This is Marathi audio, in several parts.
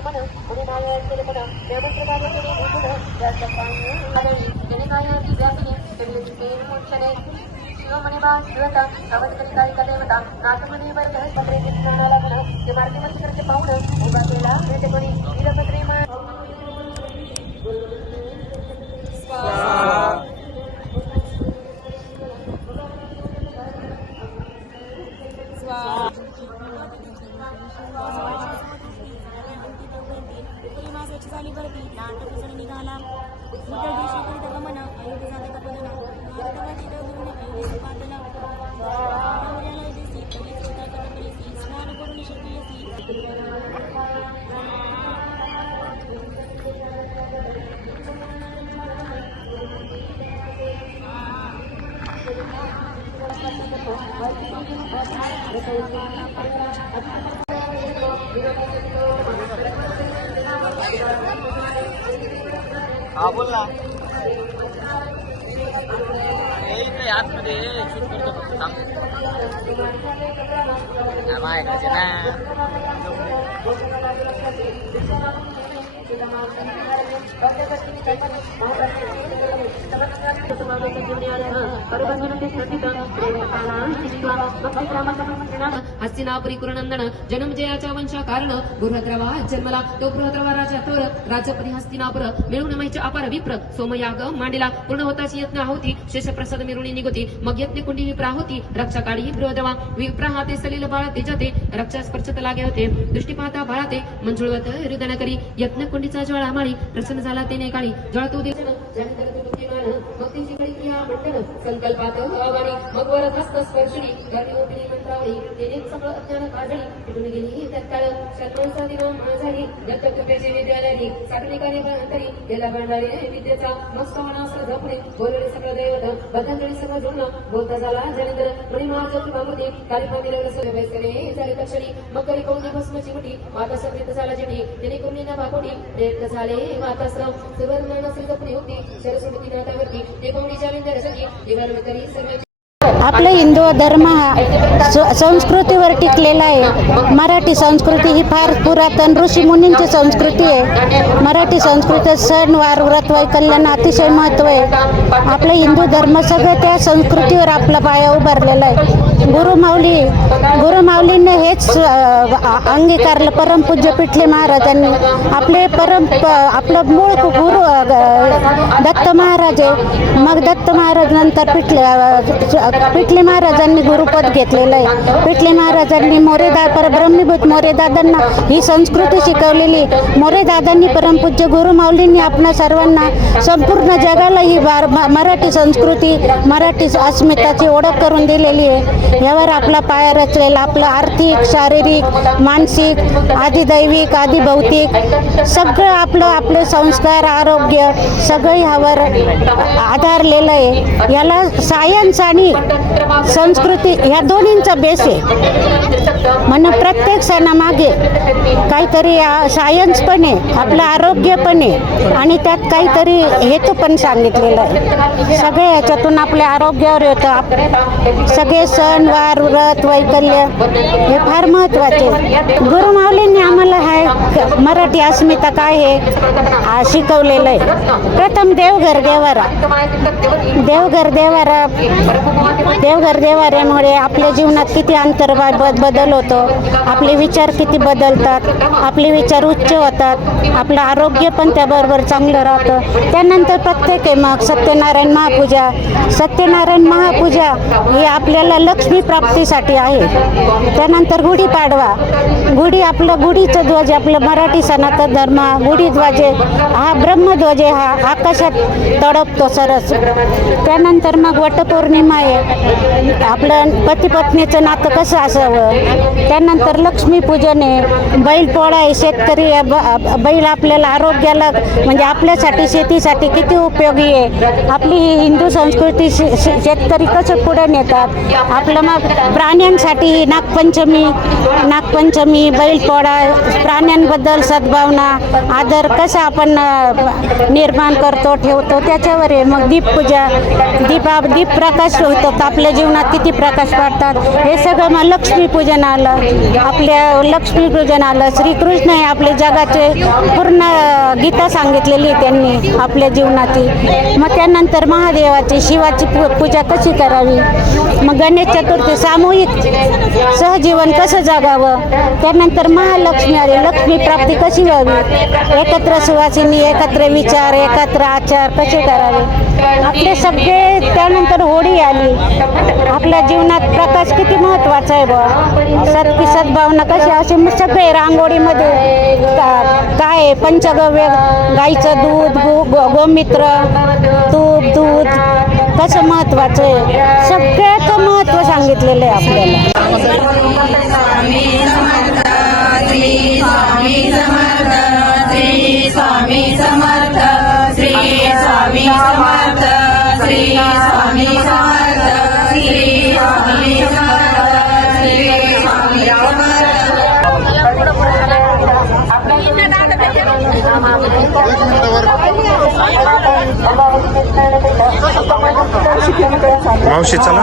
निरूपण गुरुनाया निरूपण देवप्रकारे निरूपण व्यासपाणी आदळी जनकायाची व्यासनी जगदीशेन मोक्षणे शिवमणिबा शिवता अवतरिकारिका देवता नाथमणी वर्ग पत्रे विज्ञानाला गुण ते मार्गमंत्रचे पाहुण उभा केला नृत्यपणी वीरपत्रे मा स्वाहा स्वाहा स्वाहा मासाची झाली भरती नाटक निघाला मोठ्या दिवशी करीत गमन अयोध्ये झाले कपदन मार्गवाची दौडून अयोध्ये पातला गौऱ्याला दिसी कधी चोथा कडकळीसी स्नान करून शकीयसी हा बोल ना हे इकडे आतमध्ये शूट करतो फक्त थांब हा, माझ्याकडचे ना हस्तिनापुरी कुरुनंदन जन्मजयाच्या वंशा कारण बृहद्रवा जन्मला तो बृहद्रवा राजा थोर राजपरी हस्तिनापुर मिळून माहिती अपार विप्र सोमयाग मांडिला पूर्ण होताची यत्न आहोती शेषप्रसाद मिरुणी निघोती मग यत्न कुंडी विप्रा होती रक्षा काढी बृहद्रवा विप्रा हाते सलील बाळ तेजाते रक्षा स्पर्शत लागे होते दृष्टी पाहता बाळाते मंजुळवत हृदय करी यत्न पंडितचा ज्वाळा माळी प्रसन्न झाला तेने काळी. जळ तू देशन ज्यानंतर संकल्पात अवाणी मग हस्त गर्दी मंत्रावळी तेने सगळं अज्ञान काढली. तिथून गेली तत्काळ शत्रूंचा दिनो झाली. दत्त कृपेचे विद्यालयानी साठणिकाने अंतरी गेला भांडारी. विद्येचा मग असं जपणे. बोलवले सगळं दैवत बदलले सगळं बोलता झाला जलेंद्र मणिमार्ग बाबूती कालिपा मिळवलं सगळं वैसरे झाले मग करी कौंदी भस्मची मुठी. माता संगीत झाला जिठी तिने कुंडी ना देत झाले. माताश्रम सुवर्ण नसेल कपडी होती. सरस्वती नाटावरती ते पाहुणीच्या विंदर सखी सर्व आपला हिंदू धर्म हा स- संस्कृतीवर टिकलेला आहे. मराठी संस्कृती ही फार पुरातन ऋषी मुनींची संस्कृती आहे. मराठी संस्कृतीत सण वार व्रत वैकल्याण अतिशय महत्त्व आहे. आपला हिंदू धर्म सगळं त्या संस्कृतीवर आपला पाया उभारलेला आहे. गुरुमाऊली गुरुमाऊलींनी हेच अंगीकारलं. परमपूज्य पिठले महाराजांनी आपले परम आपलं मूळ गुरु ग- दत्त महाराज आहे मग दत्त महाराज नंतर पिठले पिठले महाराजांनी गुरुपद घेतलेलं आहे. पिठले महाराजांनी मोरेदा परब्रह्मीभूत मोरेदादांना ही संस्कृती शिकवलेली. मोरेदादांनी परमपूज्य गुरुमाऊलींनी आपणा सर्वांना संपूर्ण जगाला ही म- मराठी संस्कृती मराठी अस्मिताची ओळख करून दिलेली आहे. यावर आपला पाया रचलेला आपलं आर्थिक शारीरिक मानसिक आधी दैविक आधी भौतिक सगळं आपलं आपलं संस्कार आरोग्य सगळं ह्यावर आधारलेलं आहे. याला सायन्स आणि संस्कृती ह्या दोन्हींचा बेस आहे. म्हणून प्रत्येक सणामागे काहीतरी सायन्स पण आहे आपलं आरोग्य पण आहे आणि त्यात काहीतरी हेतू पण सांगितलेला आहे. सगळे याच्यातून आपल्या आरोग्यावर येतं. आप- सगळे सण वार व्रत वैकल्य हे फार महत्त्वाचे गुरुमावलींनी आम्हाला हाय मराठी अस्मिता काय आहे शिकवलेलं आहे. प्रथम देवघर देवारा. देवघर देवारा. देवघर देवाऱ्यामुळे आपल्या जीवनात किती अंतर बदल बदल होतो. आपले विचार किती बदलतात आपले विचार उच्च होतात आपलं आरोग्य पण त्याबरोबर चांगलं राहतं. त्यानंतर प्रत्येक आहे मग सत्यनारायण महापूजा. सत्यनारायण महापूजा ही आपल्याला लक्ष्मी प्राप्तीसाठी आहे. त्यानंतर गुढीपाडवा गुढी आपलं गुढीचं ध्वज आपलं मराठी सनातन धर्म. गुढीध्वज आहे. हा ब्रह्मध्वज हा आकाशात तडपतो सरस. त्यानंतर मग वटपौर्णिमा आहे. आपलं पती पत्नीचं नातं कसं असावं? त्यानंतर लक्ष्मीपूजन आहे. बैलपोळा आहे शेतकरी बैल आपल्याला आरोग्याला म्हणजे आपल्यासाठी शेतीसाठी किती उपयोगी आहे. आपली ही हिंदू संस्कृती शे- शे- शेतकरी कसं पुढे नेतात? आपलं मग प्राण्यांसाठी ही नागपंचमी नागपंचमी बैलपोळा प्राण्यांबद्दल सद्भावना आदर कसा आपण निर्माण करतो ठेवतो त्याच्यावर आहे. मग दीपपूजा दीपा दीप प्रकाश होतात. आपल्या जीवनात किती प्रकाश पाडतात? हे सगळं मग लक्ष्मीपूजन आलं आपल्या लक्ष्मीपूजन आलं श्रीकृष्ण हे आपले जगाचे पूर्ण गीता सांगितलेली आहे त्यांनी आपल्या जीवनाची. मग त्यानंतर महादेवाची शिवाची पूजा कशी करावी? मग गणेश चतुर्थी सामूहिक सहजीवन कसं जगावं? त्यानंतर महालक्ष्मी आली लक्ष्मी प्राप्ती कशी व्हावी? एकत्र सुवासिनी एकत्र विचार एकत्र आचार कसे करावे? आपले सगळे त्यानंतर होळी आली. आपल्या जीवनात प्रकाश किती महत्त्वाचा आहे बा सत्य सद्भावना कशी अशी मग सगळे रांगोळीमध्ये का- काय आहे? पंचगव्य गाईचं दूध गो गोमित्र तूप दूध कसं महत्वाचं आहे. सगळ्याचं महत्त्व सांगितलेलं आहे आपल्याला. मावशी चला.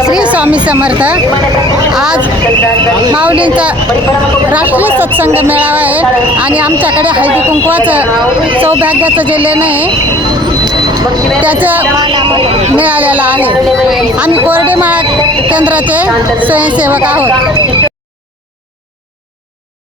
श्री स्वामी समर्थ आज माऊलींचा राष्ट्रीय सत्संग मेळावा आहे आणि आमच्याकडे हळदी कुंकवाचं सौभाग्याचं जे लेणं आहे त्याचं मिळालेलं आहे. आम्ही कोरडेमाळा केंद्राचे स्वयंसेवक आहोत.